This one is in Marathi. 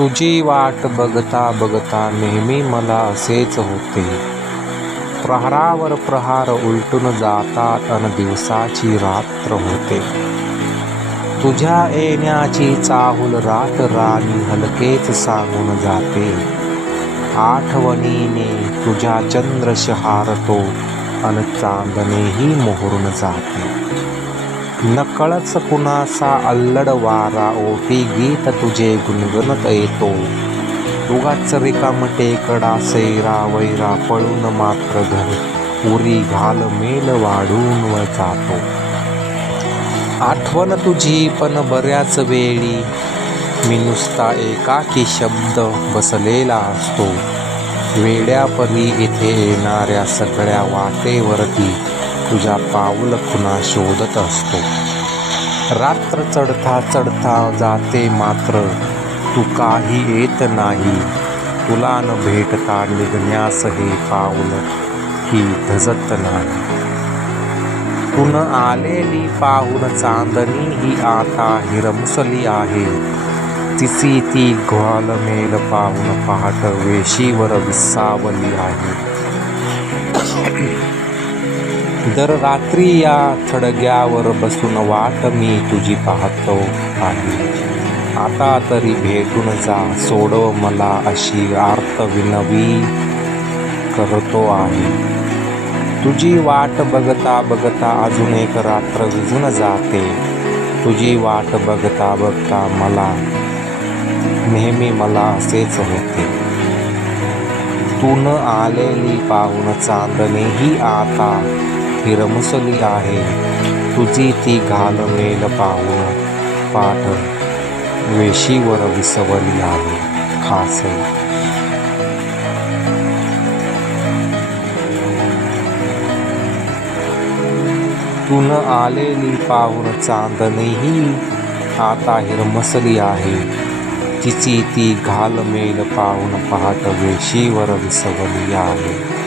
तुझी वाट बघता बघता नेहमी मला असेच होते. प्रहारावर प्रहार उलटून जातात अन दिवसाची रात्र होते. तुझ्या येण्याची चाहूल रात राणी हलकेच सांगून जाते. आठवणीने तुझ्या चंद्र शहारतो अन चांदणेही मोहरून जाते. नकळच कुणाचा अल्लड वारा ओटी गीत तुझे गुणगुणत येतो. उगाच रिकामटेकडा सैरा वैरा पळून मात्र घर उरी घाल मेल वाढून व जातो. आठवण तुझी पण बऱ्याच वेळी मी नुसता एकाकी शब्द बसलेला असतो. वेड्यापरी इथे येणाऱ्या सगळ्या वाटेवरती तुझा पाऊल खुणा शोधत असतो. रात्र चढता चढता जाते मात्र तू काही येत नाही. तुला न भेटता निघण्यास हे पाऊल ही धजत नाही. तू न आलेली पाहून चांदणी ही आता हिरमुसली आहे. तिची ती घालमेल पाहून पहाट वेशीवर विसावली आहे. दर रात्री या थडग्यावर बसून वाट मी तुझी पाहतो आहे. आता तरी भेटून जा सोडव मला अशी आर्त विनवी करतो आहे. तुझी वाट बघता बघता अजून एक रात्र विझून जाते. तुझी वाट बघता बघता नेहमी मला असेच होते. तू न आलेली पाहून चांदणे ही आता हिरमुसली आहे. तुझी ती घालमेल पाहून पाठ वेशीवर विसवली आहे. खास तू न आलेली पाहून चांदणे ही आता हिरमसली आहे. तिची ती घालमेल पाहून पहाट वेशीवर विसवली आहे.